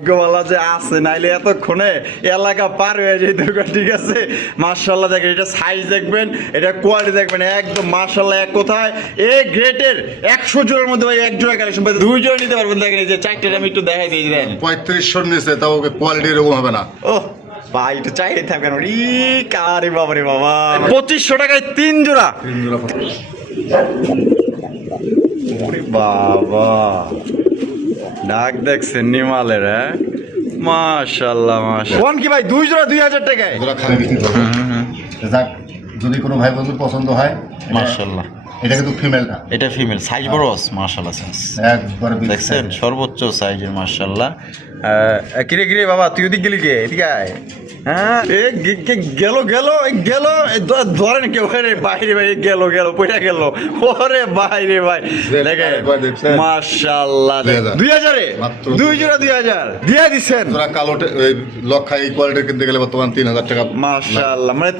গোয়ালা যে আছে নাইলে এতক্ষণে এলাকা পার হয়ে যেত। ঠিক আছে, মার্শাল্লাহ দেখেন, এটা সাইজ দেখবেন, এটা কোয়ালিটি দেখবেন, একদম মার্শাল্লাহ এক কথায় এ গ্রেটের 100 জোড়ার মধ্যে ভাই এক জোড়া কালেকশন পাই, 2 জোড়া নিতে পারবেন। দেখেন এই যে চারটে আমি একটু দেখাই দিয়ে দেন, 3500 নিচে তাও কোয়ালিটি এরকম হবে না। ও ভাই একটু চাইলে থাকবেন, কারে বাবা রে বাবা, 2500 টাকায় 3 জোড়া। ওরে বাবা, ডাক দেখছেন নিমালের, হ্যাঁ মাশাআল্লাহ মাশাআল্লাহ। কোন কি ভাই 2 জোড়া 2000 টাকায় জোড়া খালি বিক্রি করবে। যাক, যদি কোনো ভাই বন্ধুর পছন্দ হয়, মাশাআল্লাহ। এটা কিন্তু ফিমেলটা, এটা ফিমেল, সাইজ বড় আছে মাশাআল্লাহ, সাইজ একবারে দেখছেন সর্বোচ্চ সাইজের মাশাআল্লাহ। কিরে কিরে বাবা, তুই ওদিক গেলি কে? এদিকে আয়। হ্যাঁ গেল গেল গেল, ধরেন কেউ বাইরে ভাই, গেল গেল পয়সা গেল, ওরে বাইরে ভাই দেখেন মাশাআল্লাহ। 2000 এ 2 জোড়া 2000 দিয়ে দিচ্ছেন। জোড়া কালো লক্ষা এই কোয়ালিটি কিনতে গেলে বর্তমান 3000 টাকা মাশাআল্লাহ, মানে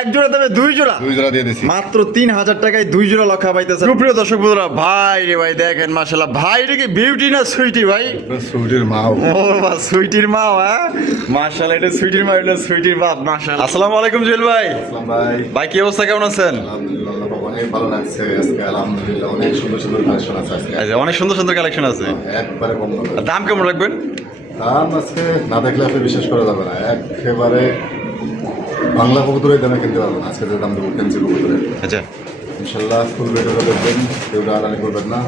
এক জোড়া দেবে 2 জোড়া, 2 জোড়া দিয়ে দিছি মাত্র 3000 টাকায় 2 জোড়া লক্ষা পাইতেছে। সুপ্রিয় দর্শক বন্ধুরা, ভাই রে ভাই দেখেন মাশাআল্লাহ, ভাই রে কি বিউটি না সুইটি ভাই? সুইটির মা, ও বাবা সুইটির মা, হ্যাঁ মাশাআল্লাহ, এটা সুইটির মা, এটা সুইটির বাপ মাশাআল্লাহ। আসসালামু আলাইকুম জুয়েল ভাই। আসসালাম ভাই। ভাই কি অবস্থা, কেমন আছেন? আলহামদুলিল্লাহ, আল্লাহ পাক অনেক ভালো লাগছে আজকে, আলহামদুলিল্লাহ অনেক সুন্দর সুন্দর কালেকশন আছে আজকে। আচ্ছা, অনেক সুন্দর সুন্দর কালেকশন আছে, একবারে কম দামে। দাম কেমন রাখবেন? দাম আজকে না দেখলে আপনি বিশ্বাস করা যাবে না, একেবারে বাংলা কবুতরের দামে কিনতে পারবেন আজকে যে দাম দেবো ফ্যান্সি কবুতরের। আচ্ছা ইনশাল্লাহ ফুল ভিডিওটা দেখবেন, কেউ আড়ানি করবেন না,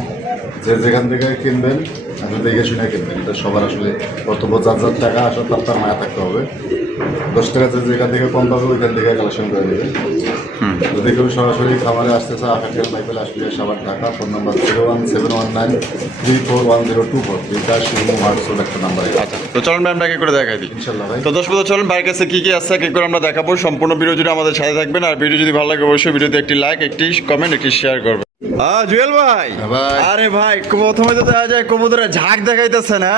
যে যেখান থেকে কিনবেন আপনি দেখে শুনে কিনবেন। এটা সবার আসলে কর্তব্য, যার যার টাকা আসলে তার মায়া থাকতে হবে। 10 টাকা যেখান থেকে কম পাবে ওইখান থেকে কালেকশন করে দেবে। যদি কেউ সরাসরি খামারে আসতে চায়, আকাশের বাইবেল আসলে সবার ঢাকা, ফোন নাম্বার 01719341024, এটা শুধু হোয়াটসঅ্যাপ একটা নাম্বার। আচ্ছা, তো চলুন ভাই আমরা কি করে দেখাই দিই ইনশাল্লাহ ভাই। তো দর্শক বন্ধু, চলুন ভাইয়ের কাছে কি কি আছে কি করে আমরা দেখাবো। সম্পূর্ণ ভিডিও জুড়ে আমাদের সাথে থাকবেন, আর ভিডিও যদি ভালো লাগে অবশ্যই ভিডিওতে একটি লাইক, একটি কমেন্ট, একটি শেয়ার করবেন। জুয়েল ভাই, আরে ভাই প্রথমে তো দেখা যায় কবুতরের ঝাঁক দেখাইতেছে না,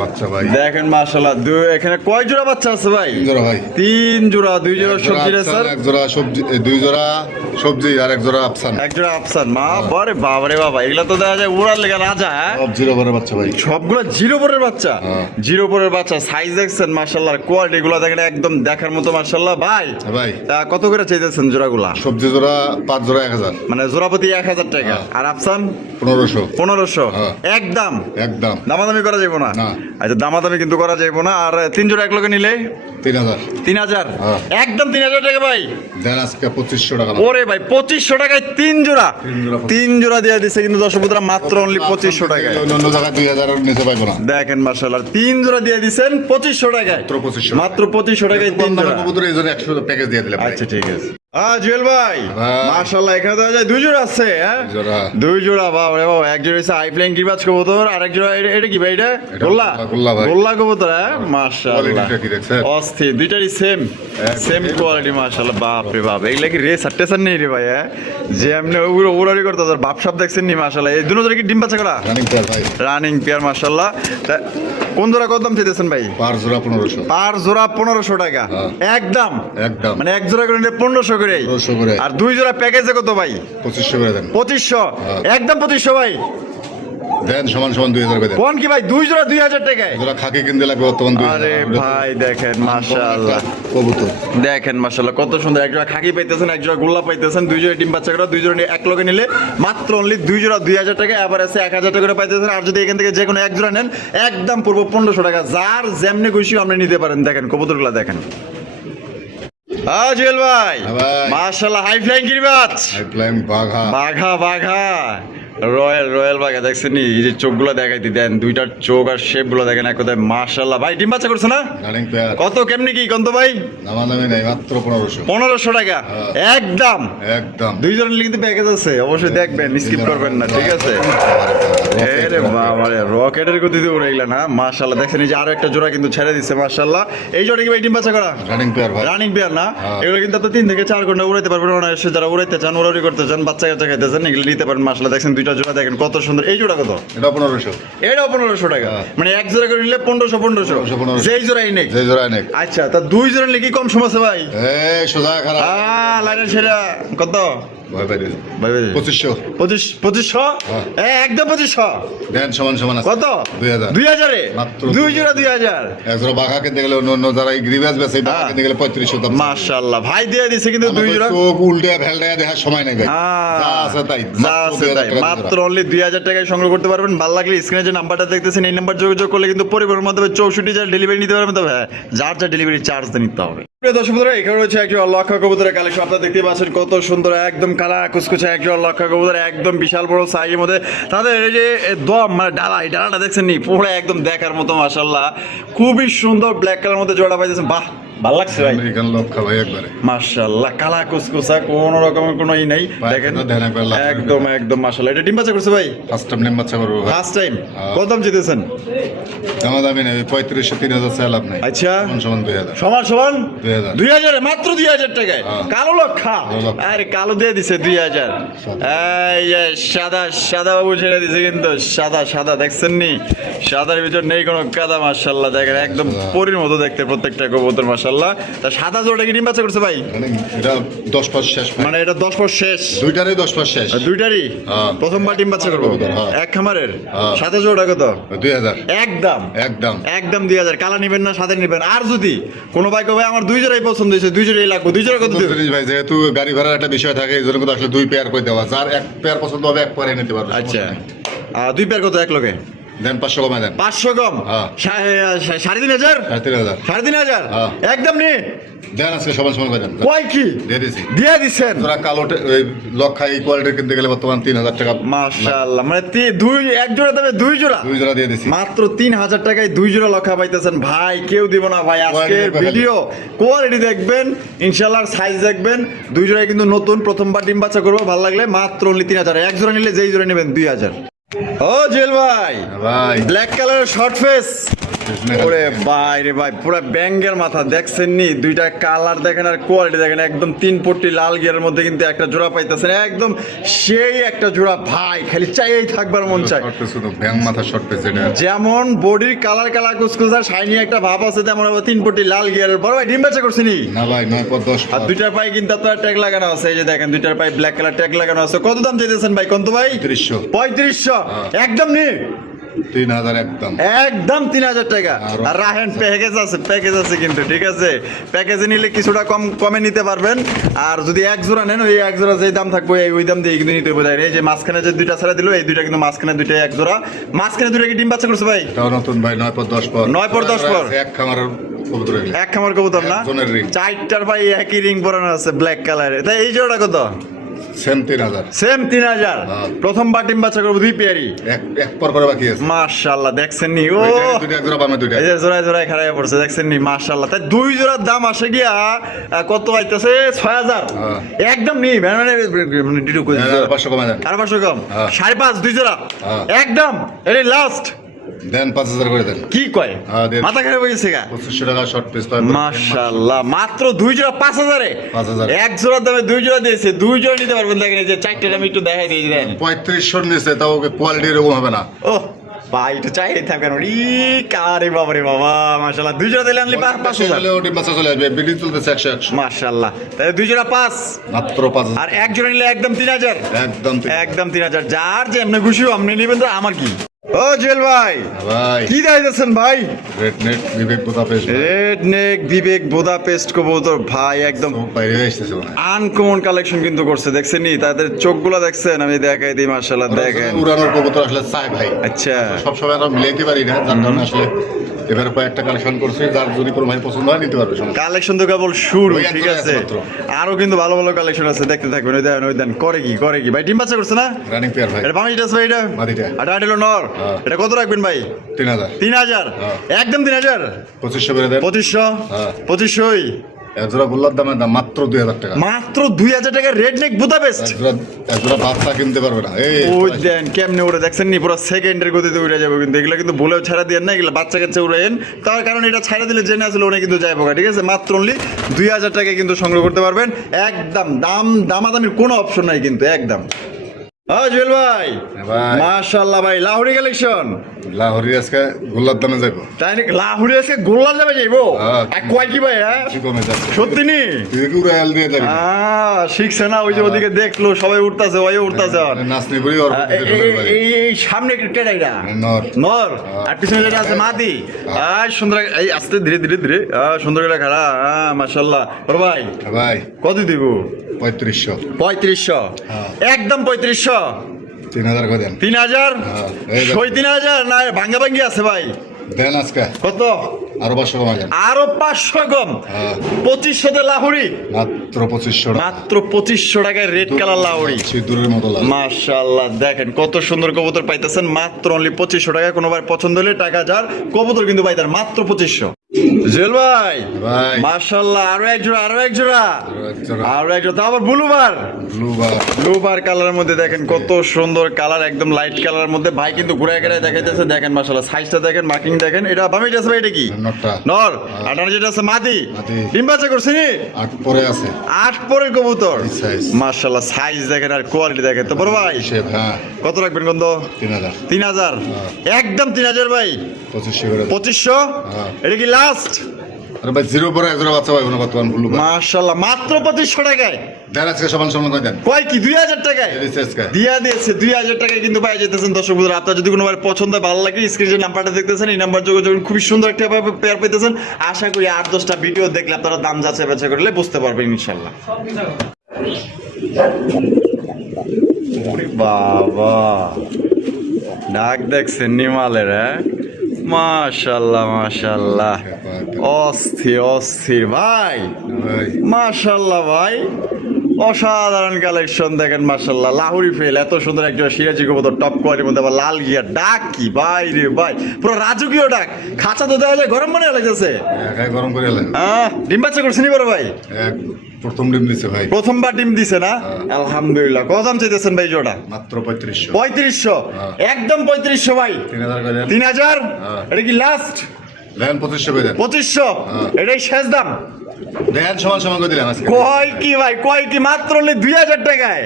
বাচ্চা ভাই দেখেন মাশাআল্লাহ। এখানে কয় জোড়া বাচ্চা আছে ভাই? 3 জোড়া ভাই। 3 জোড়া, 2 জোড়া সবজি রে স্যার, 1 জোড়া সবজি, 2 জোড়া সবজি আর 1 জোড়া আফসান। 1 জোড়া আফসান। মা বারে বাবারে বাবা, এগুলা তো দেখা যায় উড়ার লেগে রাজা, সব জিরো পরের বাচ্চা ভাই, সবগুলো জিরো পরের বাচ্চা। জিরো পরের বাচ্চা, সাইজ দেখছেন মাশাআল্লাহ, কোয়ালিটি গুলো দেখেন একদম দেখার মতো মাশাআল্লাহ। ভাই ভাই কত করে চাইতেছেন জোড়াগুলা? সবজি জোড়া 5 জোড়া 1000, মানে জোড়া প্রতি 1000 টাকা। আর আফসান 1500 একদম একদম। দামাদামি করা যাবে না? আচ্ছা, দামাদামি কিন্তু করা যাবে না। আর 3 জোড়া এক লগে নিলে 3000 একদম 3000 টাকা ভাই দেন আজকে 2500 টাকা। ওরে ভাই 2500 টাকায় 3 জোড়া, 3 জোড়া দিয়ে দিচ্ছে কিন্তু দর্শক বন্ধুরা মাত্র অনলি 2500 টাকায়। অন্য জায়গায় 2000 এর নিচে পাইবো না। দেখেন মাশাআল্লাহ, 3 জোড়া দিয়ে দিবেন 2500 টাকায়, মাত্র 2500 টাকায় 3 জোড়া কবুতর। এই জন্য 100 প্যাকেজ দিয়ে দিলাম। আচ্ছা ঠিক আছে। জুয়েল ভাই মাশাআল্লাহ, এখানে তো 2 জোড়া আছে, হ্যাঁ 2 জোড়া। বাবা রে বাবা, এক জোড়া হচ্ছে আইফ্লাইং গিরবাজ কবুতর, আর এক জোড়া এটা কি ভাই? এটা গোল্লা কবুতর, হ্যাঁ মাশাআল্লাহ অস্থির, দুইটারই সেম কোয়ালিটি মাশাআল্লাহ। বাপ রে বাপ, এগুলা কি রেস আটটেসার নেই রে ভাই? হ্যাঁ যে এমনি উড়ারি করতে বাপ সাপ দেখছেন নি মাশাআল্লাহ। এই দুটো কি ডিম বাচ্চা করা রানিং পেয়ার মাশাআল্লাহ। কোন জোড়া কত দাম চাইতেছেন ভাই? পার জোড়া 1500, পার জোড়া 1500 টাকা একদম, মানে এক জোড়া করে নিলে 1500 করে। আর 2 জোড়া প্যাকেজে কত ভাই? 2500 করে দেন। 2500 একদম 2500 ভাই দেন, সমান সমান 2000 করে দেন। কোন কি ভাই 2 জোড়া 2000 টাকায়? জোড়া খাকি কিনতে লাগবে বর্তমান 2000। আরে ভাই দেখেন মাশাআল্লাহ, কবুতর দেখেন মাশাআল্লাহ কত সুন্দর। এক জোড়া খাকি পাইতেছেন, এক জোড়া গোল্লা পাইতেছেন, 2 জোড়া ডিম বাচ্চা করে, 2 জোড়া এক লগে নিলে মাত্র অনলি 2 জোড়া 2000 টাকা, এবার আছে 1000 টাকা করে পাইতেছেন। আর যদি এখান থেকে যে কোনো এক জোড়া নেন একদম পড়বো 1500 টাকা। যার যেমনি খুশি আপনি নিতে পারেন। দেখেন কবুতরগুলো দেখেন। জুয়েল ভাই মাশাআল্লাহ, হাই ফ্লাইং গিরবাজ, বাঘা রয়্যাল বাঘা দেখছেন নি? এই যে চোখগুলো দেখাই দেন, দুইটার চোখ আর শেপ গুলো দেখেন এক কথায় মাশাআল্লাহ। ভাই ডিম বাচ্চা করছে না? কত কেমনি কি কত ভাই? দামাদামি নাই, মাত্র 1500 টাকা একদম। 2 জনের কিন্তু প্যাকেজ আছে, অবশ্যই দেখবেন, স্কিপ করবেন না, ঠিক আছে? আরে বাবা রে, রকেটের গতিতে উড়ে গেলেন। হ্যাঁ মাশাআল্লাহ, দেখছেন এই যে আরো একটা জোড়া কিন্তু ছেড়ে দিচ্ছে মাশাআল্লাহ। এই জোড়া কি ভাই ডিম বাচ্চা করা? রানিং পেয়ার না? এগুলো কিন্তু আপনি 3 থেকে 4 ঘন্টা উড়াইতে পারবেন। অনায়াসে যারা উড়াইতে চান, উড়াউড়ি করতে চান, বাচ্চা কাচ্চা খাইতে চান, এগুলো নিতে পারেন মাশাআল্লাহ। দেখছেন দুইটা জোড়া দেখেন কত সুন্দর। এই জোড়া কত? এটা 1500। এটাও 1500 টাকা, মানে এক জোড়া করে নিলে 1500 যেই জোড়াই নেই। আচ্ছা, তা 2 জোড়া নিলে কি কম সমস্যা ভাই? এই সোজা খারাপ লাইনের সেরা কত? ভয় পাই দিয়েছে। 2500 2500 একদম 2500 দেন সমান সমান আছে। কত 2000 2000 এ মাত্র 2 জোড়া 2000 একজোড়া বাঘা কিনতে গেলে অন্য যারা এই গ্রিবাস বেছে বাঘা কিনতে গেলে 3500 দাম। মাশাআল্লাহ ভাই দিয়ে দিছে কিন্তু 2 জোড়া চোখ উল্টে ভেলডায়া দেখার সময় নেই ভাই। যা আছে তাই মাত্র অনলি 2000 টাকায় সংগ্রহ করতে পারবেন। ভালো লাগলে স্ক্রিনে যে নাম্বারটা দেখতেছেন এই নাম্বার যোগাযোগ করলে কিন্তু পরিবারের মধ্যে 64 হাজার ডেলিভারি নিতে পারবেন। তবে যার যা ডেলিভারি চার্জ নিতে হবে। প্রিয় দর্শক বন্ধুরা, এখানে রয়েছে একটি লক্ষা কবুতরের কালেকশন। আপনারা দেখতে পাচ্ছেন কত সুন্দর একদম কালা কুচকুচে একটি লক্ষা কবুতর, একদম বিশাল বড় সাইজের মধ্যে। তাদের এই যে দম মানে ডালাটা দেখছেন নি, পুরো একদম দেখার মতো মাশাআল্লাহ, খুবই সুন্দর ব্ল্যাক কালার মধ্যে জোড়া পাইতেছেন। বাহ ভালো লাগছে ভাই, আমেরিকান লক্ষা ভাই একবারে মাশাআল্লাহ, কালা কুচকুচা, কোনো রকমের কোনো ই নাই। দেখেন একদম একদম মাশাআল্লাহ। এটা ডিম বাচ্চা করছে ভাই? ফার্স্ট টাইম ডিম বাচ্চা করবো ভাই। First time. কত দাম জিতেছেন? দামি নেই, 3500 3000 চাই লাভ নাই। আচ্ছা সমান 2000 সমান 2000 2000 মাত্র 2000 টাকায় কালো লক্ষা। আরে কালো দিয়ে দিছে 2000। এই যে সাদা বাবু ছেড়ে দিছে কিন্তু সাদা দেখছেন নি, সাদার ভিতর নেই কোনো কাদা। মাশাআল্লাহ দেখেন একদম পরীর মতো দেখতে প্রত্যেকটা কবুতর মাশাআল্লাহ। তা সাদা জোড়া কি ডিম বাচ্চা করছে ভাই? মানে এটা 10 পাস শেষ, মানে এটা 10 পর শেষ, দুইটারই 10 পাস শেষ, দুইটারই প্রথমবার ডিম বাচ্চা করবো এক খামারের। সাদা জোড়া কত? 2000 একদম একদম একদম 2000। কালা নিবেন না সাদা নিবেন? আর যদি কোনো ভাই ভাই আমার 2 জোড়াই পছন্দ হয়েছে, 2 জোড়াই লাগবে, 2 জোড়া কত দিবেন ভাই? যেহেতু গাড়ি ভাড়ার একটা বিষয় থাকে, এই জন্য কিন্তু আসলে 2 পেয়ার করে দেওয়া, যার এক পেয়ার পছন্দ হবে এক পেয়ার নিতে পারবে। আচ্ছা 2 পেয়ার কত এক লোকে? দেন 500 কমায় দেন। 500 কম? 3500 3500 একদম নি দেন, আজকে সমান সমান করে দেন। কয় কি দিয়ে দিছেন? তোরা কালো লক্ষা এই কোয়ালিটির কিনতে গেলে বর্তমান 3000 টাকা। মাশাআল্লাহ, মানে এক জোড়া তবে 2 জোড়া দিয়ে দিছি মাত্র 3000 টাকায় 2 জোড়া লক্ষা পাইতেছেন ভাই। কেউ দিব না ভাই। আজকের ভিডিও কোয়ালিটি দেখবেন ইনশাআল্লাহ, সাইজ দেখবেন। 2 জোড়ায় কিন্তু নতুন, প্রথমবার ডিম বাচ্চা করবো। ভালো লাগলে মাত্র অনলি 3000। এক জোড়া নিলে যেই জোড়া নেবেন 2000। ও জেল ভাই ব্ল্যাক কালারের শর্ট ফেস, ওরে ভাই রে ভাই, পুরো ব্যাঙ্গের মাথা দেখছেন নি, দুইটা কালার দেখেন আর কোয়ালিটি দেখেন, একদম 3 পট্টি লাল গিয়ারের মধ্যে কিন্তু একটা জোড়া পাইতেছেন, একদম সেই একটা জোড়া ভাই, খালি চাইই থাকবার মন চায়। ব্যাং মাথা শর্ট ফেস, যেমন বডির কালার কুচকুচা শাইনি একটা ভাব আছে, তেমন 3 পট্টি লাল গিয়ারের। বড় ভাই ডিম বাচ্চা করছিনি? না ভাই 9 পর 10। আর দুইটার পায়ে কিন্তু আপনার ট্যাগ লাগানো আছে, এই যে দেখেন দুইটার পায়ে ব্ল্যাক কালার ট্যাগ লাগানো আছে। কত দাম চাইতেছেন ভাই? কত ভাই? 3500 একদম নি 3000 একদম একদম 3000 টাকা। আর রাহেন প্যাকেজ আছে কিন্তু, ঠিক আছে? প্যাকেজে নিলে কিছুটা কমে নিতে পারবেন। আর যদি এক জোড়া নেন, ওই এক জোড়া যেই দাম থাকবে ওই দাম দিয়ে কিন্তু নিতে হবে। এই যে মাঝখানে যে দুইটা ছাড়া দিল, এই দুইটা কিন্তু মাঝখানে দুইটা এক জোড়া। মাঝখানে দুইটা কি ডিম বাচ্চা করছে ভাই? এটাও নতুন ভাই, 9 পর 10 পর 9 পর 10 পর এক খামারের কবুতর, এক খামার কবুতর না? চারটার ভাই একই রিং পরানো আছে ব্ল্যাক কালারের। তাই এই জোড়া কত? সেম 3000 প্রথমবার ডিম বাচ্চা করবো 2 পেয়ারই, এক পর করে বাকি আছে। মাশাআল্লাহ দেখছেন নি, ও দুইটা জোড়া বামে দুইটা, এই যে জোড়ায় খাড়ায় পড়ছে দেখছেন নি, মাশাআল্লাহ। তাই 2 জোড়ার দাম আসে গিয়া কত আইতেছে? 6000 একদম নি, মানে 500 কমায় দেন। আর 500 কম 5.5 2 জোড়া একদম। এটাই লাস্ট দেন, 5000 করে দেন। কি কয় মাথা খারাপ হয়ে গেছে গা? 2500 টাকা শর্ট পিস পায় মাশাআল্লাহ। মাত্র 2 জোড়া 5000 এ, এক জোড়ার দামে 2 জোড়া দিয়েছে। 2 জোড়া নিতে পারবেন। দেখেন এই যে চারটে আমি একটু দেখাই দিয়ে দেন। 3500 নিচে, তাও কোয়ালিটি এরকম হবে না। ও ভাই একটু চাই থাকেন, ই কারে বাবা রে বাবা, মাশাআল্লাহ। 2 জোড়া দিলে অনলি 5000 হলে ওটি বাচ্চা চলে আসবে, বিডি চলতেছে 100 মাশাআল্লাহ। তাই 2 জোড়া 5 মাত্র 5000। আর এক জোড়া নিলে একদম 3000 একদম 3000। যার যে এমনি খুশি আপনি নেবেন, তো আমার কি? ও জেল ভাই কি দাইতেছেন ভাই? রেড নেক বিবেক বুদাপেস্ট কবুতর ভাই, একদম আনকমন কালেকশন কিন্তু করছে দেখছেন নি, তাদের চোখগুলো দেখছেন? আমি দেখাই দিই, মাশাআল্লাহ দেখেন। উড়ানোর কবুতর আসলে চাই ভাই। আচ্ছা সব সময় আমরা মিলাইতে পারি না, যার কারণে আসলে এবারে কয়েকটা কালেকশন করছে, যার যদি কোনো ভাই পছন্দ হয় নিতে পারবে। কালেকশন তো কেবল শুরু, ঠিক আছে? আরো কিন্তু ভালো ভালো কালেকশন আছে, দেখতে থাকবেন। ওই দেন করে কি ভাই? ডিম বাচ্চা করছে না? রানিং পেয়ার ভাই। এটা বামিটা আছে ভাই, এটা মাদিটা। আর এটা হলো নর। এটা কত রাখবেন ভাই? 3000 একদম 3000। 2500 করে দেন। 2500 একজোড়া গোল্লার দামের দাম মাত্র 2000 টাকা। মাত্র 2000 টাকা রেড নেক বুদাপেস্ট। একজোড়া বাচ্চা কিনতে পারবে না। ওই দেন কেমনে উড়ে দেখছেন নি, পুরো সেকেন্ডের গতিতে উড়ে যাবে কিন্তু। এগুলো কিন্তু ভুলেও ছাড়া দিয়ে না, এগুলো বাচ্চা কাচ্চা উড়েন। তার কারণ এটা ছাড়া দিলে জেনে আসলে ওনে কিন্তু যায় পোকা, ঠিক আছে? মাত্র অনলি 2000 টাকায় কিন্তু সংগ্রহ করতে পারবেন। একদম দামাদামির কোনো অপশন নাই কিন্তু, একদম। জুয়েল ভাই মাশাআল্লাহ ভাই, লাহোরি কালেকশন লাহোরি আজকে গোল্লার দামে যাবো। তাই নাকি? লাহুরি আজকে গোল্লা যাবে যাইবো হ্যাঁ। আর কয় কি ভাই? হ্যাঁ কি কমে যাচ্ছে সত্যি নি? তুই কি উড়াল দিয়ে যাবি শিখছে না, ওই যে ওদিকে দেখলো সবাই উঠতেছে, ওই উঠতেছে। নাচনি করি ওর এই সামনে কেটাইরা নর নর আর পিছনে যেটা আছে মাদি। সুন্দর, এই আস্তে ধীরে ধীরে ধীরে সুন্দর করে খাড়া। মাশাল্লাহ। ওর ভাই ভাই কত দিব? 3500 3500 একদম 3500 3000 করে দেন 3000 এই দেখ। সই 3000 না ভাঙ্গা ভাঙ্গি আছে ভাই? দেন আজকে কত? আরো 500 কমা দেন আরো 500 কম। হ্যাঁ। 2500 তে লাহুরি, মাত্র 2500 টাকা মাত্র 2500 টাকায় রেড কালার লাহুরি। সিঁদুরের মতো লাগে মাশাআল্লাহ, দেখেন কত সুন্দর কবুতর পাইতেছেন মাত্র অনলি 2500 টাকা। কোনো ভাই পছন্দ হলে টাকা যার কবুতর কিন্তু পাইতেন মাত্র 2500। জুয়েল ভাই ভাই মাশাআল্লাহ, আরো এক জোড়া, আরো এক জোড়া, একজোড়া আরো এক জোড়া, আবার ব্লুবার। ব্লুবার ব্লুবার কালারের মধ্যে দেখেন কত সুন্দর কালার, একদম লাইট কালারের মধ্যে। ভাই কিন্তু ঘুরে ঘুরে দেখাইতেছে, দেখেন মাশাআল্লাহ, সাইজটা দেখেন, মার্কিং দেখেন। এটা বামে আছে ভাই, এটা কি নটটা নর? আর ডানে যেটা আছে মাদি। মাদি। ডিম বাচ্চা করছে নি? 8 পরে আছে 8 পরের কবুতর। এই size। মাশাআল্লাহ, সাইজ দেখেন আর কোয়ালিটি দেখেন। তো বড় ভাই শেপ হ্যাঁ কত রাখবেন গন্ধ? 3000 3000 একদম 3000 ভাই। 2500 করে দেন। 2500 হ্যাঁ। এটা কি লাস্ট? আরে ভাই জিরো পরে একজোড়া বাচ্চা পাইবো না বর্তমান ব্লুবার মাশাআল্লাহ, মাত্র 2500 টাকায়। দেন আজকে সমান সমান করে দেন কয় কি 2000 টাকায় আজকে দিয়া দিয়েছে। 2000 টাকায় কিন্তু পাই যেতেছেন দর্শক বন্ধুরা। আপনার যদি কোনো পছন্দ হয়, ভালো লাগে, স্ক্রিনে যে নাম্বারটা দেখতেছেন এই নাম্বার যোগাযোগ করুন। খুবই সুন্দর একটা পেয়ার পেতেছেন। আশা করি 8-10টা ভিডিও দেখলে আপনারা দাম যাচাই বাছাই করলে বুঝতে পারবেন ইনশাল্লাহ। ওরে বাবা, ডাক দেখছেন নিমালের? হ্যাঁ মাশাআল্লাহ মাশাআল্লাহ, অস্থির অস্থির ভাই, ভাই মাশাআল্লাহ ভাই, অসাধারণ কালেকশন দেখেন মাশাআল্লাহ। লাহুরি ফেল, এত সুন্দর একটা সিরাজি কবুতর, টপ কোয়ালিটির মধ্যে আবার লাল গিয়ার। ডাক কি ভাই রে ভাই, পুরো রাজকীয় ডাক। খাঁচা তো দেওয়া যায়, গরম মনে লাগতেছে। একাই গরম করে এলেন ডিম বাচ্চা করছেন বড় ভাই? এক প্রথম ডিম দিছে ভাই প্রথমবার ডিম দিছে না? আলহামদুলিল্লাহ। কত দাম চাইতেছেন ভাই জোড়া? মাত্র 3500 3500 একদম 3500 ভাই। 3000 করে দেন 3000 এটা কি লাস্ট? দেন 2500 করে দেন 2500 এটাই শেষ দাম? দেন সমান সমান করে দিলাম আজকে কয় কি ভাই, কয় কি? মাত্র 2000 টাকায়।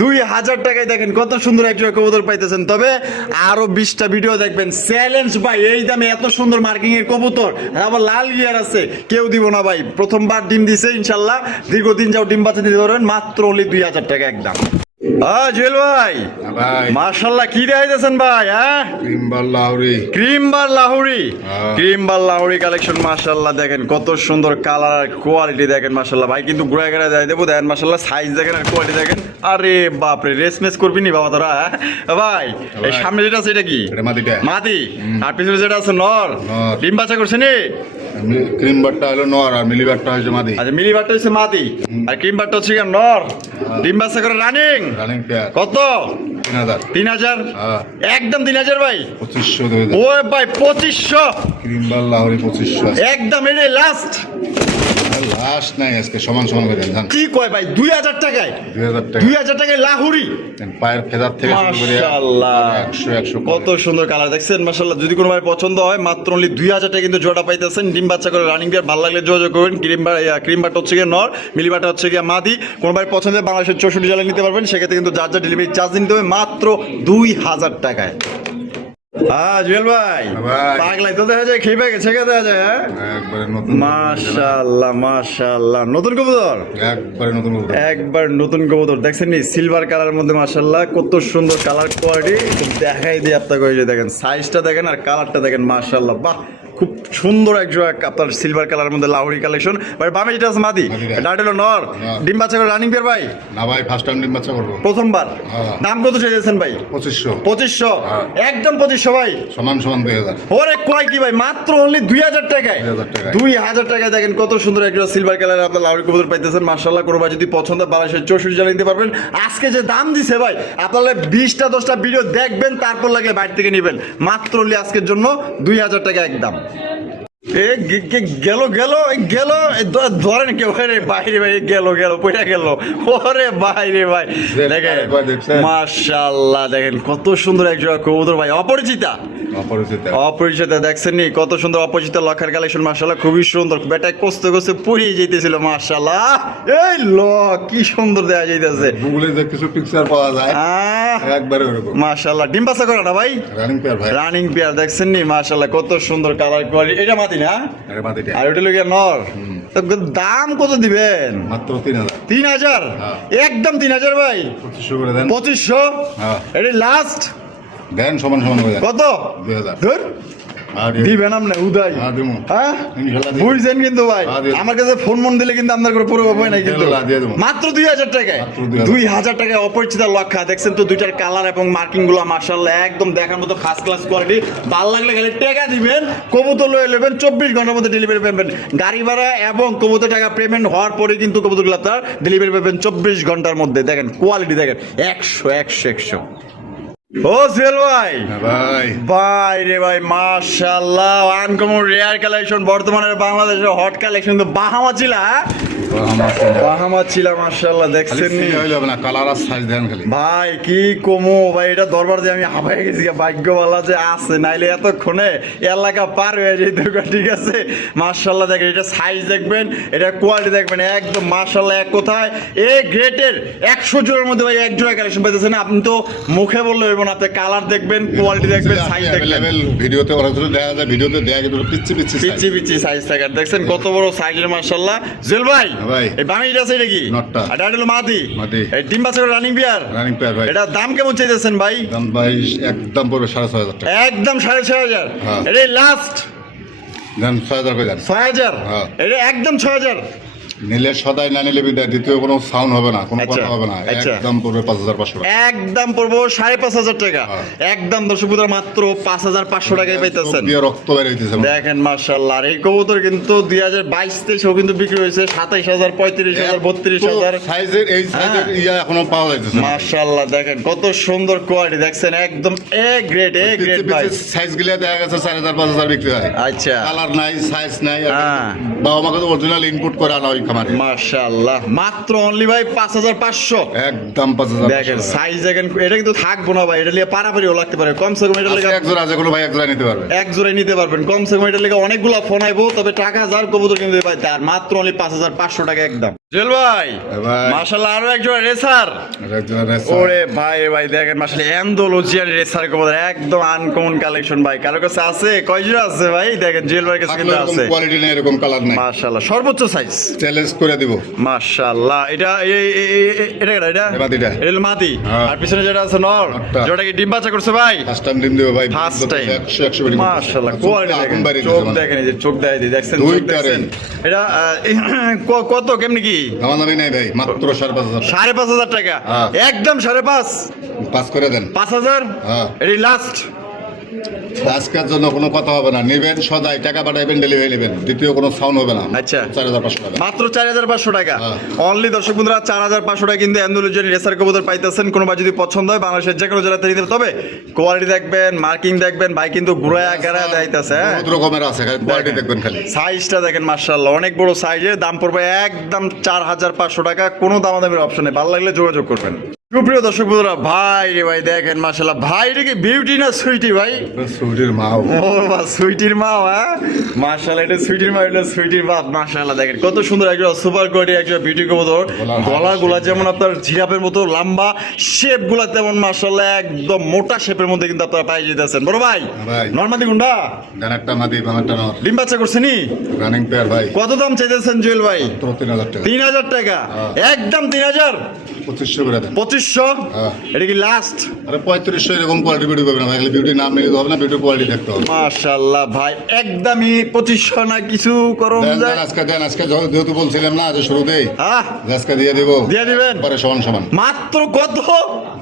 2000 টাকায় দেখেন কত সুন্দর একটা কবুতর পাইতেছেন। তবে আরো 20টা ভিডিও দেখবেন। চ্যালেঞ্জ ভাই, এই দামে এত সুন্দর মার্কিং এর কবুতর, আবার লাল গিয়ার আছে, কেউ দিব না ভাই। প্রথমবার ডিম দিছে, ইনশাল্লাহ দীর্ঘদিন যাও ডিম বাচ্চা দিতে পারবেন মাত্র 2000 টাকা একদম। জুয়েল ভাই ভাই মাশাআল্লাহ, কি দেখাইতেছেন ভাই? হ্যাঁ ক্রিমবার লাহোরি ক্রিমবার লাহুরি, ক্রিমবার লাহুরি কালেকশন মাশাআল্লাহ। দেখেন কত সুন্দর কালার আর কোয়ালিটি দেখেন মাশাআল্লাহ। ভাই কিন্তু ঘুরে ঘুরে দেয় দেবো, দেখেন মাশাআল্লাহ, সাইজ দেখেন আর কোয়ালিটি দেখেন। আরে বাপরে, রেস মেস করবি নি বাবা তোরা? ভাই এই সামনে যেটা আছে এটা কি? এটা মাদিটা মাদি। আর পিছনে যেটা আছে নর? নর। ডিম বাচ্চা করছে নি? ক্রিমবারটা হলো নর আর মিলিবারটা হচ্ছে মাদি আচ্ছা, মিলিবারটা হচ্ছে মাদি আর ক্রিমবারটা হচ্ছে কি নর। ডিম বাচ্চা করে রানিং রানিং পেয়ার কত? 3000 3000 একদম 3000 ভাই। 2500 করে দেন ও ভাই 2500 ক্রিমবার লাহোরি 2500 একদম, এটাই লাস্ট। লাস্ট নাই আজকে সমান সমান করে দেন জান কি কয় ভাই, 2000 টাকায়? 2000 টাকা 2000 টাকায় লাহুরি। দেন পায়ের ফেদার থেকে শুরু করে মাশাআল্লাহ 100 কত সুন্দর কালার দেখছেন মাশাআল্লাহ। যদি কোনো ভাই পছন্দ হয় মাত্র অনলি 2000 টাকা কিন্তু জোড়া পাইতেছেন। ডিম বাচ্চা করে রানিং বিয়ার, ভালো লাগলে যোগাযোগ করবেন। ক্রিম বাট হচ্ছে গিয়ে নর, মিলি বাটা হচ্ছে গিয়ে মাদি। কোনো ভাই পছন্দ হয় বাংলাদেশের 64 জেলায় নিতে পারবেন। সেক্ষেত্রে কিন্তু যার যা ডেলিভারি চার্জ নিতে হবে মাত্র 2000 টাকায়। জুয়েল ভাই ভাই। পাগলাই তো দেখা যায়, খেয়ে গেছে দেখা যায়। একবারে নতুন মাশাআল্লাহ মাশাআল্লাহ, নতুন কবুতর, একবারে নতুন একবার নতুন কবুতর দেখছেন নি? সিলভার কালার মধ্যে মাশাআল্লাহ কত সুন্দর কালার কোয়ালিটি। দেখাই দিই আপনাকে, ওই যে দেখেন সাইজটা দেখেন আর কালারটা দেখেন মাশাআল্লাহ। বাহ, খুব সুন্দর এক জোড়া আপনার সিলভার কালারের মধ্যে লাহোরি কালেকশন। ভাই বামে যেটা আছে মাদি, এটা হলো নর। ডিম বাচ্চা করে রানিং পেয়ার ভাই? না ভাই, ফার্স্ট টাইম ডিম বাচ্চা করবো প্রথমবার। দাম কত চাইছেন ভাই? 2500 2500 একদম 2500 ভাই। সমান সমান 2000 ওরে কয় কি ভাই, মাত্র অনলি 2000 টাকায়। 2000 টাকায় 2000 টাকায় দেখেন কত সুন্দর একটা সিলভার কালারের আপনার লাহোরি কবুতর পাইতেছেন মাশাআল্লাহ। কোনো ভাই যদি পছন্দ হয় বাংলাদেশের 64 জেলায় নিতে পারবেন। আজকে যে দাম দিছে ভাই, আপনারা 20টা 10টা ভিডিও দেখবেন, তারপর লাগে বাইরে থেকে নেবেন। মাত্র অনলি আজকের জন্য 2000 টাকা একদম। গেল গেল গেল, ধরেন কেউ রে বাইরে ভাই, গেল গেল পয়সা গেল। ওরে বাইরে ভাই দেখেন মাশাআল্লাহ, দেখেন কত সুন্দর এক জোড়া কবুতর ভাই, অপরিচিতা অপরিচিত দেখছেন নি কত সুন্দর অপরিচিত লক্ষার কালেকশন মাশাআল্লাহ খুবই সুন্দর বেটায় কষ্ট কষ্ট পুড়িয়ে যেতেছিল মাশাআল্লাহ এই কি সুন্দর দেখা যাইতেছে গুগলে যে কিছু পিকচার পাওয়া যায় একবারে ওরকম মাশাআল্লাহ ডিম বাচ্চা করে না ভাই রানিং পেয়ার ভাই রানিং পেয়ার দেখছেন নি মাশাআল্লাহ কত সুন্দর কালার কোয়ালিটি এটা মাটি না আরে মাটিটা আর ওটা লইয়া নর তো দাম কত দিবেন মাত্র 3000 3000 একদম 3000 ভাই 2500 করে দেন 2500 এটা লাস্ট দেন সমান সমান হয়ে যায় কত 2000 ধর দিবেন আপনি উদয় হ্যাঁ বুঝছেন কিন্তু ভাই আমার কাছে ফোন মন দিলে কিন্তু আপনার করে পুরো উপায় নাই কিন্তু মাত্র 2000 টাকায় 2000 টাকায় অপরিচিত লক্ষা দেখছেন তো দুইটার কালার এবং মার্কিং গুলো মাশাআল্লাহ একদম দেখার মতো ফার্স্ট ক্লাস কোয়ালিটি ভালো লাগলে খালি টাকা দিবেন কবুতর লয়ে নেবেন 24 ঘন্টার মধ্যে ডেলিভারি পাবেন গাড়ি ভাড়া এবং কবুতর টাকা পেমেন্ট হওয়ার পরে কিন্তু কবুতরগুলো আপনার ডেলিভারি পাবেন 24 ঘন্টার মধ্যে দেখেন কোয়ালিটি দেখেন 100 ও সেল ভাই ভাই রে ভাই মাশাআল্লাহ আনকমন রেয়ার কালেকশন বর্তমানের বাংলাদেশের হট কালেকশন তো বাহামা ছিল মাশাআল্লাহ দেখছেন নি হইলো না কালার আর সাইজ দেন খালি ভাই কি কমো ভাই এটা দরবার দিয়ে আমি হাঁপাই গেছি ভাগ্যবালা যে আছে নাইলে এতক্ষণে এলাকা পার হয়ে যেত ঠিক আছে মাশাআল্লাহ দেখেন এটা সাইজ দেখবেন এটা কোয়ালিটি দেখবেন একদম মাশাআল্লাহ এক কথায় এই গ্রেটের 100 জোড়ার মধ্যে ভাই এক জোড়া কালেকশন পাইতেছেন না আপনি তো মুখে বললে হইব না আপনি কালার দেখবেন কোয়ালিটি দেখবেন সাইজ দেখবেন ভিডিওতে অনেকগুলো দেখা যায় ভিডিওতে দেখা কিন্তু পিচ্ছি সাইজ থাকে দেখছেন কত বড় সাইজের মাশাআল্লাহ জেল ভাই এই বামিটা আছে এটা কি নটটা এটা হলো মাদি এই ডিম বাচ্চা রানিং পেয়ার ভাই এটা দাম কেমন চাইতেছেন ভাই দাম ভাই একদম পড়বে 6500 টাকা একদম 6500 এটা লাস্ট দাম 6000 করে দেন 6000 এটা একদম 6000 নিলে সদাই না নিলে বিদায় দ্বিতীয় কোনো সাউন্ড হবে না কোনো কথা হবে না একদম পড়বে 5500 টাকা একদম পড়বে 5500 টাকা একদম দর্শকদের মাত্র 5500 টাকায় পাইতেছেন দিয়ে রক্ত বের হইতেছে দেখেন মাশাআল্লাহ আর এই কবুতর কিন্তু 2022 ও কিন্তু বিক্রি হয়েছে 27000 35000 32000 সাইজের এই সাইজের ইয়া এখনো পাওয়া যাইতেছে মাশাআল্লাহ দেখেন কত সুন্দর কোয়ালিটি দেখছেন একদম এ গ্রেড ভাই সাইজ গুলো দেখা গেছে 4000 5000 বিক্রি হয় আচ্ছা কালার নাই সাইজ নাই বাবা আমাকে তো অরিজিনাল ইনপুট করে আনা মাশাআল্লাহ মাত্র অনলি ভাই 5500 একদম 5000 দেখেন সাইজ দেখেন এটা কিন্তু থাকবো না ভাই এটা লিয়ে পারাপারিও লাগতে পারে কমসে কম এটা লাগা এক জোড়া আছে কোনো ভাই এক জোড়া নিতে পারবে এক জোড়া নিতে পারবেন কমসে কম এটা লাগা অনেকগুলো ফোন আইবো তবে টাকা যার কবুতর কিনতে ভাই তার মাত্র অনলি 5500 টাকা একদম জেল ভাই মাশাআল্লাহ আরো এক জোড়া রেসার ওরে ভাই দেখেন মাশাআল্লাহ এন্ডোলজিয়ান রেসার কবুতর একদম আনকমন কালেকশন ভাই কারো কাছে আছে কয় জোড়া আছে ভাই দেখেন জেল ভাইয়ের কাছে কিন্তু আছে কোয়ালিটি নেই এরকম কালার নাই মাশাআল্লাহ সর্বোচ্চ সাইজ চ্যালেঞ্জ করে দিব মাশাআল্লাহ এটা মাদি আর পিছনে যেটা আছে নর যেটা কি ডিম বাচ্চা করছে ভাই ফার্স্ট টাইম ডিম দিবে ভাই ফার্স্ট টাইম 100 মাশাআল্লাহ কোয়ালিটি দেখেন চোখ দেখেন এই যে চোখ দেখছেন এটা কত কেমনি কি দামি নাই ভাই মাত্র 5500 টাকা একদম 5.5 করে দেন 5000 এটাই লাস্ট আজকের জন্য কোনো কথা হবে না নেবেন সদাই টাকা পাঠাইবেন ডেলিভারি নেবেন দ্বিতীয় কোনো সাউন্ড হবে না আচ্ছা 4500 টাকা মাত্র 4500 টাকা অনলি দর্শক বন্ধুরা 4500 টাকা কিন্তু এন্ডোলজিয়ান রেসার কবুতর পাইতেছেন কোনোবার যদি পছন্দ হয় বাংলাদেশের যে কোনো জেলাতে নিতে তবে কোয়ালিটি দেখবেন মার্কিং দেখবেন ভাই কিন্তু ঘুরায়া গাড়া যাইতাছে বহুত রকমের আছে কোয়ালিটি দেখবেন খালি সাইজটা দেখেন মাশাআল্লাহ অনেক বড় সাইজের দাম পড়বে একদম 4500 টাকা কোনো দামাদামির অপশন নেই ভালো লাগলে যোগাযোগ করবেন সুপ্রিয় দর্শক বন্ধুরা ভাই রে ভাই দেখেন মাশাআল্লাহ ভাই রে কি বিউটি না সুইটি ভাই সুইটির মা ও বাবা সুইটির মা হ্যাঁ মাশাআল্লাহ এটা সুইটির মা এটা সুইটির বাপ মাশাআল্লাহ দেখেন কত সুন্দর একটা সুপার কোয়ালিটি একটা বিউটি কবুতর গলাগুলা যেমন আপনার জিরাফের মতো লম্বা শেপগুলা তেমন মাশাআল্লাহ একদম মোটা শেপের মধ্যে কিন্তু আপনারা পাই যেতেছেন বড় ভাই নরমাদি গুন্ডা ডানাটা মাদি বামাটা নর ডিম বাচ্চা করছেনি রানিং পেয়ার ভাই কত দাম চাইতেছেন জুয়েল ভাই 3000 3000 টাকা একদম 3000 2500 করে দেন 2500 এটা কি লাস্ট আরে 3500 এরকম কোয়ালিটি ভিডিও পাবেন না ভাই বিউটি নাম নিতে হবে না বিউটি কোয়ালিটি দেখতে হবে মাশাআল্লাহ ভাই একদমই 2500 না কিছু করুন যায় আজকে যেহেতু বলছিলাম না যে শুরুতেই আজকে দিয়ে দিবেন পরে সমান মাত্র কত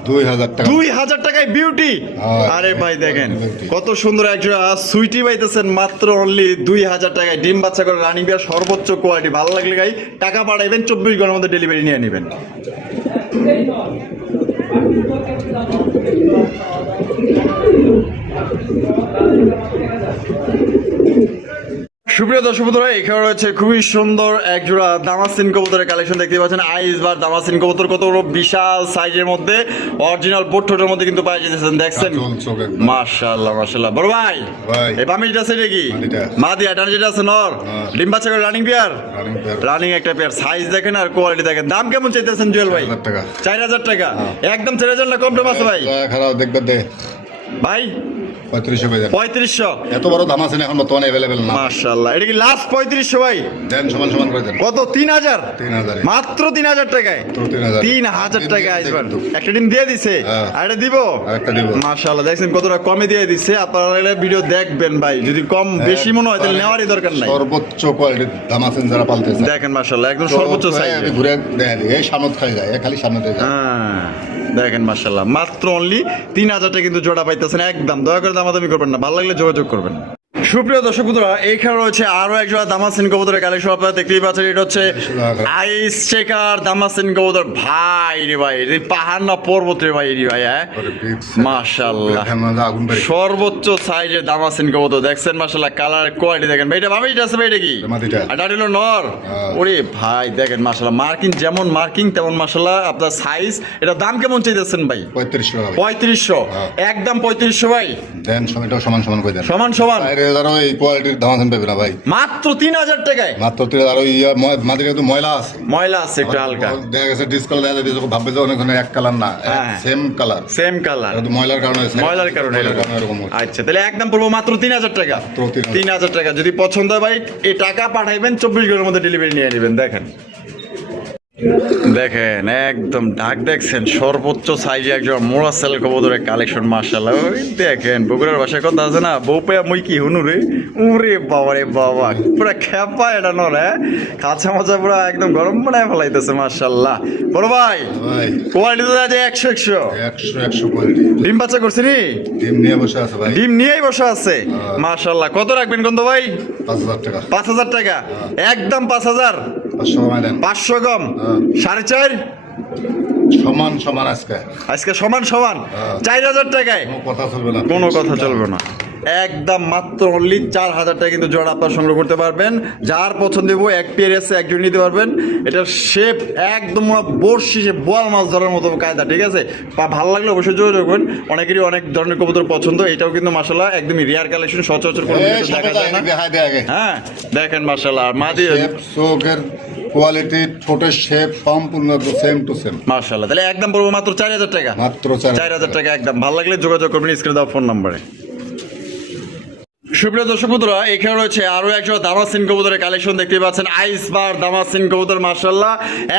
2000 টাকা 2000 টাকায় বিউটি আরে ভাই দেখেন কত সুন্দর একটা সুইটি পাইতেছেন মাত্র অনলি 2000 টাকায় ডিম বাচ্চা করে রানিং বিয়ার সর্বোচ্চ কোয়ালিটি ভালো লাগলে গাই টাকা পাঠাইবেন 24 ঘন্টার মধ্যে ডেলিভারি নিয়ে নেবেন সুপ্রিয় দর্শক বন্ধুরা, এখানে রয়েছে খুবই সুন্দর এক জোড়া দামাসিন কবুতরের কালেকশন দেখতে পাচ্ছেন। আইস বার দামাসিন কবুতর কত বড় বিশাল সাইজের মধ্যে অরিজিনাল বোট্টোর মধ্যে কিন্তু পাই যেতেছেন, দেখছেন মাশাআল্লাহ মাশাআল্লাহ। বড় ভাই এই বামি যেটা আছে এটা কি মাদি, আর ডান যেটা আছে নর, ডিম বাচ্চা করে রানিং পেয়ার, রানিং একটা পেয়ার। সাইজ দেখেন আর কোয়ালিটি দেখেন। দাম কেমন চাইতেছেন জুয়েল ভাই? 4000 টাকা। একদম 4000 না কম দাম আছে ভাই? খারাপ দেখবে দে ভাই 3500 এত বড় দাম আছে এখন বর্তমানে अवेलेबल না। মাশাআল্লাহ, এটা কি লাস্ট 3500 ভাই? দেন সমান সমান করে দেন। কত? 3000 মাত্র 3000 টাকায় 3000 টাকা আইসবার একটা ডিম দিয়ে দিছে। আর এটা দিব আরেকটা দিব। মাশাআল্লাহ, দেখছেন কতটা কমে দিয়ে দিছে। আপনারা ভিডিও দেখবেন ভাই, যদি কম বেশি মনে হয় তাহলে নেওয়ারই দরকার নাই। সর্বোচ্চ কোয়ালিটির দাম আছে যারা পালতেছে, দেখেন মাশাআল্লাহ একদম সর্বোচ্চ সাইজ। ঘুরে দেন এই সামত খাই যায়, খালি সামনে দিয়ে যায়। দেখেন মাশাআল্লাহ মাত্র অনলি 3000 টাকা কিন্তু জোড়া পাইতেছেন একদম। দয়া করে দামাদামি করবেন না, ভালো লাগলে যোগাযোগ করবেন। সুপ্রিয় দর্শক বন্ধুরা, এইখানে রয়েছে আরো এক জোড়া দামাসিন কবুতরের কালেকশন। আপনারা দেখতেই পাচ্ছেন, এটা হচ্ছে আইস চেকার দামাসিন কবুতর। ভাই রে ভাই, এই পাহাড় না পর্বত রে ভাই, রে ভাই মাশাআল্লাহ সর্বোচ্চ সাইজের দামাসিন কবুতর দেখছেন মাশাআল্লাহ। কালার কোয়ালিটি দেখেন ভাই। এটা বাবাইটা আছে ভাই, এটা কি আর এটা হলো নর? ওরে ভাই দেখেন মাশাআল্লাহ, মার্কিং যেমন মার্কিং তেমন মাশাআল্লাহ আপনার সাইজ। এটা দাম কেমন চাইতেছেন ভাই? 3500 একদম 3500 ভাই। দেন সময়টা সমান সমান করে দেন। সমান সমান এই কোয়ালিটির দাম আছেন পাবে না ভাই, মাত্র 3000 টাকায়। মাত্র 3000। আর মাঝে কিন্তু ময়লা আছে, ময়লা আছে একটু হালকা দেখা গেছে ডিসকাল দেখা যায়, যখন ভাববে যে অনেক এক কালার না, সেম কালার সেম কালার, ময়লার কারণে এরকম। আচ্ছা তাহলে একদম পড়বো মাত্র 3000 টাকা। 3000 টাকা যদি পছন্দ হয় ভাই এই টাকা পাঠাইবেন, 24 ঘন্টার মধ্যে ডেলিভারি নিয়ে নেবেন। দেখেন দেখেন একদম ডাক দেখছেন সর্বোচ্চ সাইজে একজন মোরাসেল কবুতরের কালেকশন মাশাআল্লাহ। ওই দেখেন বগুড়ার ভাষায় কথা আছে না, বউ পেয়া মই কি হুনু রে, উরে বাবা রে বাবা, পুরা খেপা এটা নরে কাঁচা মাচা পুরা একদম গরম বানায় ফেলাইতেছে মাশাআল্লাহ। বড় ভাই কোয়ালিটি তো আছে 100 কোয়ালিটি। ডিম বাচ্চা করছে নি? ডিম নিয়ে বসে আছে ভাই, ডিম নিয়েই বসে আছে মাশাআল্লাহ। কত রাখবেন গন্ধ ভাই? 5000 টাকা। 5000 টাকা একদম 5000। 500 কম 4.5 সমান সমান। আজকে সমান সমান 4000 টাকায় কোনো কথা চলবে না। একদম মাত্র অনলি 4000 টাকা কিন্তু জোড়া আপনার সংগ্রহ করতে পারবেন। যার পছন্দ দেবো এক পেয়ার এসে একজন নিতে পারবেন। এটার শেপ একদম বড়শি বোয়াল মাছ ধরার মতো কায়দা, ঠিক আছে? ভালো লাগলে অবশ্যই যোগাযোগ করুন। অনেকেরই অনেক ধরনের কবুতর পছন্দ, এটাও কিন্তু মাশাআল্লাহ একদমই রেয়ার কালেকশন, সচরাচর কোনো দেখা যায় না। হ্যাঁ দেখেন মাশাআল্লাহ মাদি চোখের কোয়ালিটি, ঠোঁটের শেপ সম্পূর্ণ সেম টু সেম মাশাআল্লাহ। তাহলে একদম পড়বো মাত্র 4000 টাকা। মাত্র 4000 টাকা একদম। ভালো লাগলে যোগাযোগ করবেন স্ক্রিনে দেওয়া ফোন নম্বরে। সুপ্রিয় দর্শক বন্ধুরা, এখানে রয়েছে আরো একজন দামাসিন কবুতরের কালেকশন দেখতে পাচ্ছেন। আইস বার দামাসিন কবুতর মাশাআল্লাহ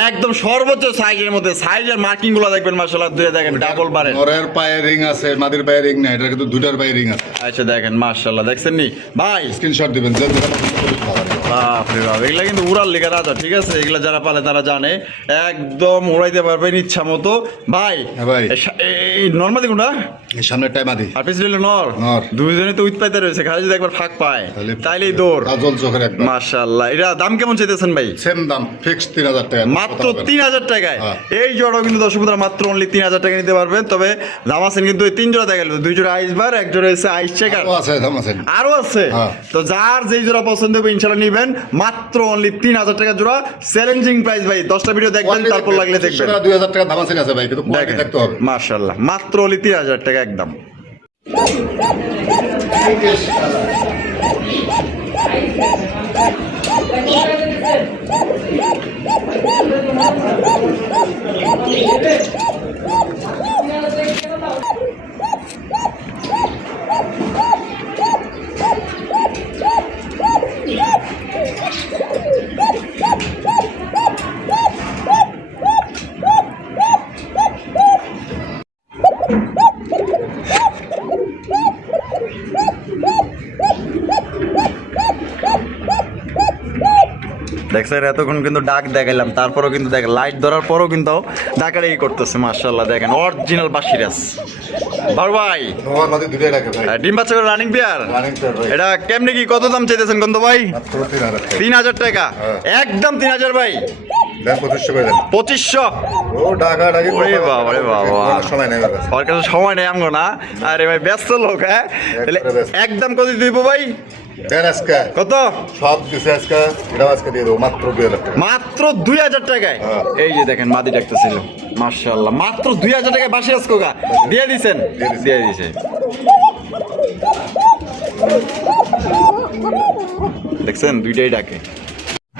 একদম সর্বোচ্চ সাইজের মধ্যে। সাইজের মার্কিং গুলো দেখবেন মাশাআল্লাহ, দুই দেখেন ডাবল বারে। নরের পায়ে রিং আছে, মাদির পায়ে রিং নাই, এটা কিন্তু দুটার পায়ে রিং আছে। আচ্ছা দেখেন মাশাআল্লাহ, দেখছেন নি ভাই? স্ক্রিনশট দিবেন। বাপ রে বাপ, এগুলা কিন্তু উড়াল লেখা রাজা, ঠিক আছে? এগুলা যারা পালে তারা জানে, একদম উড়াইতে পারবেন ইচ্ছা মতো ভাই। এই নরমালি কোনটা? এই সামনেরটাই মাদি আর পিছনে নর। দুইজনে তো উৎপাইতে রয়েছে, খালি যদি একবার ফাঁক পায় তাইলেই দৌড়। কাজল চোখের একবার মাশাআল্লাহ। এটা দাম কেমন চাইতেছেন ভাই? সেম দাম, ফিক্সড 3000 টাকা। মাত্র 3000 টাকায় এই জোড়াও কিন্তু দর্শক বন্ধুরা মাত্র অনলি 3000 টাকা নিতে পারবেন। তবে দামাসিন কিন্তু 3 জোড়া দেখা গেল, 2 জোড়া আইস বার, 1 জোড়া হচ্ছে আইস চেকার। আরো আছে। তো যার যেই জোড়া পছন্দ হবে ইনশাআল্লাহ নিবেন। মাত্র অনলি 3000 টাকা জোড়া, চ্যালেঞ্জিং প্রাইস ভাই। 10টা ভিডিও দেখবেন, তারপর লাগলে দেখবেন। 2000 টাকা দামাসিন আছে ভাই, কিন্তু কোয়ালিটি দেখতে হবে মাশাআল্লাহ। মাত্র অনলি 3000 টাকা একদম। দেখছেন এতক্ষণ কিন্তু ডাক দেখাইলাম, তারপরও কিন্তু দেখ লাইট ধরার পরও কিন্তু ডাকাডাকি করতেছে মাশাআল্লাহ। দেখেন অরিজিনাল বাসিরাস। বড় ভাই ডিম বাচ্চা করে রানিং পেয়ার, এটা কেমনে কি কত দাম চাইতেছেন গন্ধ ভাই? 3000 টাকা একদম। 3000 ভাই। 2500। সময় নেই আমগো না। আরে ভাই ব্যস্ত লোক। হ্যাঁ একদম কত দিব ভাই? দেন আজকে কত? সব দিছে আজকে, এটাও আজকে দিয়ে দেবো মাত্র 2000 টাকা। মাত্র 2000 টাকায়। হ্যাঁ। এই যে দেখেন মাদি ডাকতেছিল, মাশাআল্লাহ মাত্র 2000 টাকায় বাসি আজকোগা দিয়ে দিছেন, দিয়ে দিছে। দেখছেন দুইটাই ডাকে।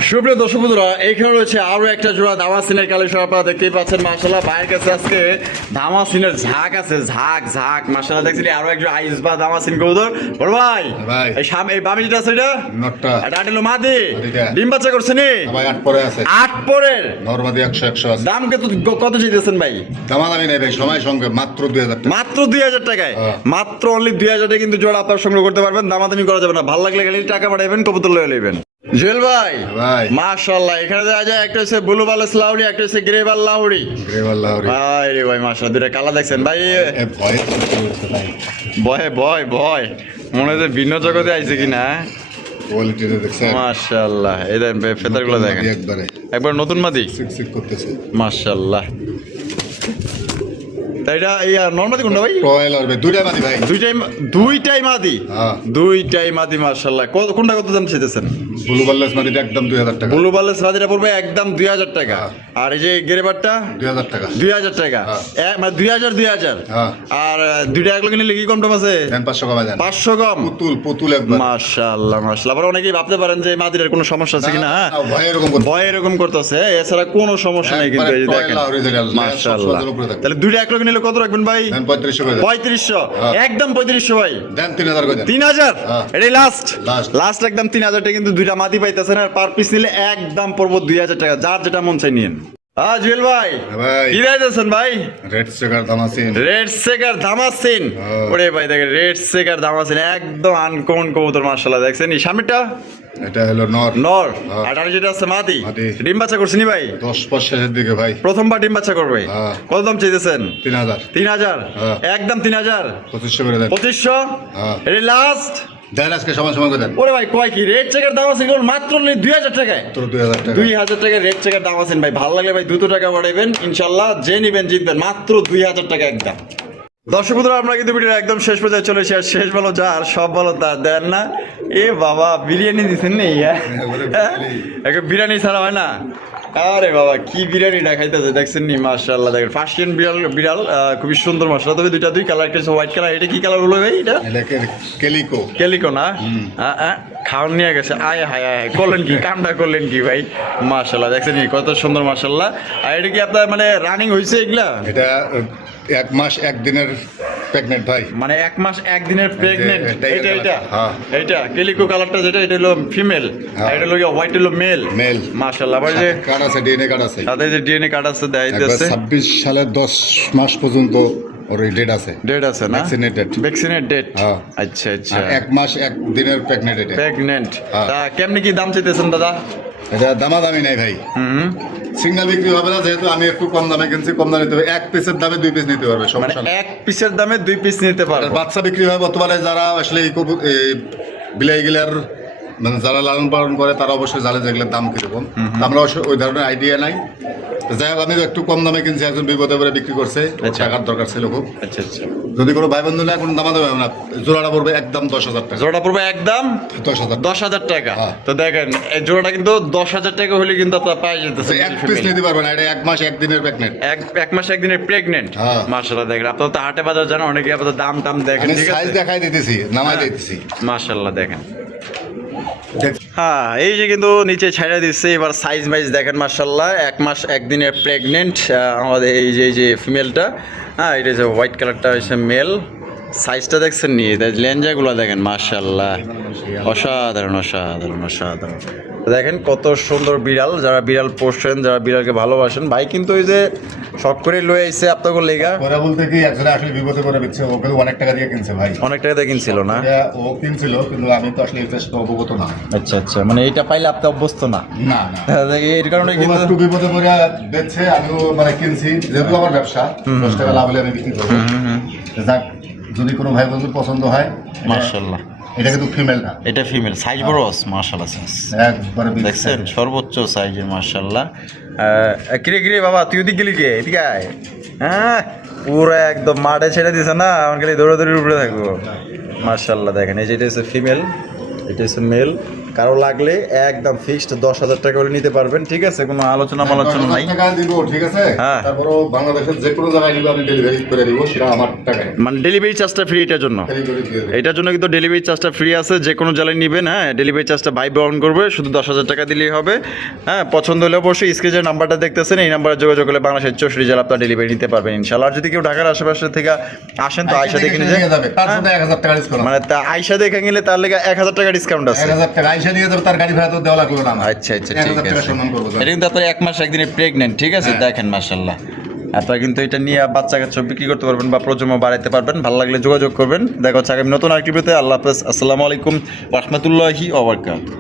সুপ্রিয় দর্শক বন্ধুরা, এইখানে রয়েছে আরো একটা জোড়া দামাসিনের কালেকশন, আপনারা দেখতেই পাচ্ছেন। মাশাআল্লাহ ভাইয়ের কাছে আজকে দামাসিনের ঝাঁক আছে, ঝাঁক মাশাআল্লাহ। দেখছিলি আরো একজন আইস বা দামাসিন কবুতর। বড় ভাই ভাই, এই সামনে এই বামি যেটা আছে এটা নটটা এটা হলো মাদি, মাদিটা। ডিম বাচ্চা করছে নি ভাই 8 পরে আছে, 8 পরের। নরমাদি 100 আছে। দাম কত চাইতেছেন ভাই? দামাদামি নেই ভাই, সময় সঙ্গে মাত্র 2000 টাকা। মাত্র 2000 টাকায়, হ্যাঁ। মাত্র অনলি 2000 টাকায় কিন্তু জোড়া আপনার সংগ্রহ করতে পারবেন। দামাদামি করা যাবে না, ভালো লাগলে খালি টাকা পাঠাবেন, কবুতর লয়ে নেবেন। জুয়েল ভাই ভাই মাশাআল্লাহ, এখানে দেখা যায় একটা হচ্ছে ব্লু বালেস লাউরি, একটা হচ্ছে গ্রে বাল লাউরি। গ্রেভাল লাউরি ভাই রে ভাই মাশাআল্লাহ, দুইটা কালার দেখছেন ভাই। এ ভয় করছে ভাই, ভয় মনে হয় যে ভিন্ন জগতে আইছে কিনা। কোয়ালিটি দেখছেন মাশাআল্লাহ, এই দেখেন ফেদারগুলো দেখেন, একবারে একবার নতুন মাদি, সিক করতেছে। মাশাআল্লাহ। তাই এটা এই নরমাদি কোনটা ভাই? রয়্যাল আর ভাই দুইটা মাদি ভাই, দুইটাই মাদি, হ্যাঁ দুইটাই মাদি মাশাআল্লাহ। কোনটা কত দাম চাইতেছেন? ব্লু বাল্লাস মাদিটা একদম 2000 টাকা। ব্লু বালেস মাদিটা পড়বে একদম 2000 টাকা। হ্যাঁ। আর এই যে গেরেবারটা 2000 টাকা। 2000 টাকা, মানে 2000। হ্যাঁ। আর দুইটা এক লগে নিলে কি কম টম আছে? দেন 500 কমা দেন। 500 কম। পুতুল একবার। মাশাআল্লাহ। আবার অনেকেই ভাবতে পারেন যে মাদিরের কোনো সমস্যা আছে কিনা। না, ভয় এরকম করতে। ভয় এরকম করতেছে, এছাড়া কোনো সমস্যা নেই কিন্তু। এই যে দেখেন মাশাআল্লাহ। তাহলে দুইটা এক লগে নিলে কত রাখবেন ভাই? দেন 3500 করে দেন। 3500, একদম 3500 ভাই। দেন 3000 করে দেন। 3000, হ্যাঁ। এটাই লাস্ট Last। একদম 3000 টাকা কিন্তু দুইটা মাদি পাইতেছেন। আর পার পিস নিলে একদম পড়বো 2000 টাকা, যার যেটা মন চাই নিন। জুয়েল ভাই ভাই কি দিয়েছেন ভাই? Red shaker দামাসিন। Red shaker দামাসিন। হ্যাঁ। ওরে ভাই দেখেন রেড সেকার দামাসিন, একদম আনকমন কবুতর মাশাআল্লাহ। দেখছেন এই সামনেটা এটা হলো নর। আর আর যেটা আছে মাদি, মাদি। ডিম বাচ্চা করছে নি ভাই? 10 পর শেষের দিকে ভাই, প্রথমবার ডিম বাচ্চা করবে। হ্যাঁ। কত দাম চাইতেছেন? 3000। 3000, হ্যাঁ। একদম 3000। 2500 করে দেন। 2500, হ্যাঁ। এটা লাস্ট। দেন আজকে সমান করে দেন। ওরে ভাই কয় কি রেড চেকের দাম আছে মাত্র 2000 টাকায়। তো 2000 টাকা। 2000 টাকা রেড চেকের দাম আছেন ভাই। ভালো লাগলে ভাই 200 টাকা বাড়াইবেন, ইনশাল্লাহ যে নিবেন জিতবেন। মাত্র 2000 টাকা একদম। দর্শক বন্ধুরা, আমরা কিন্তু ভিডিওর একদম শেষ পর্যায়ে চলে এসেছি। আর শেষ ভালো যার সব ভালো তার, দেন না? এ বাবা বিরিয়ানি দিচ্ছেন নেই? একটা বিরিয়ানি ছাড়া হয় না। আরে বাবা কি বিরিয়ানি খাইতেছে দেখছেন নি? মাশাআল্লাহ দেখেন পার্সিয়ান বিড়াল, খুবই সুন্দর মাশাআল্লাহ। তবে দুই কালার, একটা হোয়াইট কালার। এটা কি কালার হলো ভাই? এটা কেলিকো না? খাওয়ান নিয়ে গেছে। আয় হায় হায়, করলেন কি কামটা করলেন কি ভাই? মাশাআল্লাহ দেখছেন নি কত সুন্দর মাশাআল্লাহ। আর এটা কি আপনার মানে রানিং হয়েছে এগুলা? এটা 1 মাস 1 দিনের প্রেগনেন্ট ভাই, মানে 1 মাস 1 দিনের প্রেগনেন্ট। এটা হ্যাঁ। এইটা কেলিকো কালারটা যেটা, এটা হলো ফিমেল, আর এটা হলো হোয়াইট হলো মেল। মাশাআল্লাহ। আবার যে কার্ড আছে, ডিএনএ কার্ড আছে, তাতে যে ডিএনএ কার্ড আছে দেয় দিতেছে। 26 সালের 10 মাস পর্যন্ত ওর ডেট আছে। ডেট আছে না? ভ্যাকসিনের ডেট। হ্যাঁ। আচ্ছা আচ্ছা। 1 মাস 1 দিনের প্রেগনেন্ট এটা। প্রেগনেন্ট। হ্যাঁ। তা কেমনে কি দাম চাইতেছেন দাদা? এটা দামাদামি নাই ভাই, সিঙ্গেল বিক্রি হবে না, যেহেতু আমি একটু কম দামে কিনছি। কম দামে নিতে হবে, 1 পিসের দামে 2 পিস নিতে পারবে, মানে সমস্যা নেই। 1 পিসের দামে 2 পিস নিতে পারবে। বাচ্চা বিক্রি হয় বর্তমানে, যারা আসলে এই বিলাই গিলার মানে যারা লালন পালন করে তারা অবশ্যই জানে যেগুলোর দাম কিরকম। আমরা অবশ্য ওই ধরনের আইডিয়া নাই। তো যাই হোক, আমি একটু কম দামে কিনছি, একজন বিপদে পরে বিক্রি করছে, টাকার দরকার ছিল খুব। আচ্ছা আচ্ছা। যদি কোনো ভাই বন্ধু না কোনো দামা দেবে না, জোড়াটা পড়বে একদম 10,000 টাকা। জোড়াটা পড়বে একদম 10,000 টাকা। হ্যাঁ। তো দেখেন এই জোড়াটা কিন্তু 10,000 টাকা হলে কিন্তু আপনারা পাই যেতেছে। 1 পিস নিতে পারবে না, এটা 1 মাস 1 দিনের প্রেগনেন্ট। 1 মাস 1 দিনের প্রেগনেন্ট। হ্যাঁ। মাশাআল্লাহ দেখেন, আপনারা তো হাটে বাজার জানেন, অনেকে আপনাদের দাম দেখেন, আমি ঠিক সাইজ আছে? দেখাই দিতেছি, নামাই দিতেছি। মাশাআল্লাহ দেখেন। হ্যাঁ, এই যে কিন্তু নিচে ছাইড়া দিচ্ছে। এবার সাইজ মাইজ দেখেন মাশাআল্লাহ। 1 মাস 1 দিনের প্রেগনেন্ট আমাদের এই যে ফিমেলটা। হ্যাঁ, এটা যে হোয়াইট কালারটা হচ্ছে মেল। সাইজটা দেখছেন নি? লেঞ্জাগুলো দেখেন মাশাআল্লাহ, অসাধারণ অসাধারণ অসাধারণ। দেখেন কত সুন্দর বিড়াল। যারা বিড়াল পোষেন, যারা বিড়ালকে ভালোবাসেন, ভাই কিন্তু ওই যে শখ করে লয়ে আইছে আপনাকে লেগা। ওরা বলতে কি একজনে আসলে বিপদে পড়ে বিচ্ছে, ওকে অনেক টাকা দিয়ে কিনছে ভাই। অনেক টাকা দিয়ে কিনছিল না? ও কিনছিল, কিন্তু আমি তো আসলে এটা সাথে অবগত না। আচ্ছা আচ্ছা, মানে এইটা পাইলে আপনি অভ্যস্ত না? না এর কারণে কিন্তু একটু বিপদে পড়ে দিচ্ছে, আমিও মানে কিনছি, যেহেতু আমার ব্যবসা, 10 টাকা লাভ হলে আমি বিক্রি করবো। যাক, যদি কোনো ভাই বন্ধুর পছন্দ হয়, মাশাআল্লাহ। এটা কিন্তু ফিমেল না, এটা ফিমেল। সাইজ বড় আছে মাশাআল্লাহ, একবারে দেখছেন সর্বোচ্চ সাইজের মাশাআল্লাহ। কিরে বাবা, তুই ওদিক গেলি কে? এদিকে আয়। হ্যাঁ, পুরো একদম মাঠে ছেড়ে দিছে না, আমার খালি দৌড়াদৌড়ির উপরে থাকবো। মাশাআল্লাহ দেখেন, এই যেটা হচ্ছে ফিমেল। এটা হচ্ছে মেল, কারো লাগলে একদম ফিক্সড 10,000 টাকা করে নিতে পারবেন, ঠিক আছে, কোনো আলোচনা নাই। টাকা দিব, ঠিক আছে, হ্যাঁ। তারপরও বাংলাদেশের যে কোনো জায়গায় নিব আমি ডেলিভারি করে দিব, সেটা আমার টাকায়, মানে ডেলিভারি চার্জটা ফ্রি এটার জন্য, এটার জন্য কিন্তু ডেলিভারি চার্জটা ফ্রি আছে, যে কোনো জেলায় নেবেন। হ্যাঁ, ডেলিভারি চার্জটা ভাই বহন করবে, শুধু 10,000 টাকা দিলেই হবে। হ্যাঁ, পছন্দ হলে অবশ্যই স্ক্রিনের নাম্বারটা দেখতেছেন, এই নাম্বারে যোগাযোগ করলে বাংলাদেশের 64 জেলা আপনার ডেলিভারি নিতে পারবেন ইনশাআল্লাহ। আর যদি কেউ ঢাকার আশেপাশে থেকে আসেন তো আয়সা দেখে নিয়ে যাবে, তার সাথে 1000 টাকা ডিসকাউন্ট, মানে তা আয়সা দেখে গেলে তার লেগে 1000 টাকা ডিসকাউন্ট আছে। 1000 টাকা আয়সা নিয়ে যাবে, তার গাড়ি ভাড়া তো দেওয়া লাগলো না আমার। আচ্ছা আচ্ছা, ঠিক 1000 টাকা আছে। সম্মান করবো। এটা কিন্তু আপনার 1 মাস একদিনে প্রেগনেন্ট, ঠিক আছে, দেখেন মাশাআল্লাহ। আপনারা কিন্তু এটা নিয়ে বাচ্চা কাচ্চা বিক্রি করতে পারবেন বা প্রজন্ম বাড়াইতে পারবেন। ভালো লাগলে যোগাযোগ করবেন। দেখা হচ্ছে আগামী নতুন আরেকটি ভিডিওতে। আল্লাহ হাফেজ, আসসালামু আলাইকুম ওয়া রাহমাতুল্লাহি ওয়া বারাকাতুহু।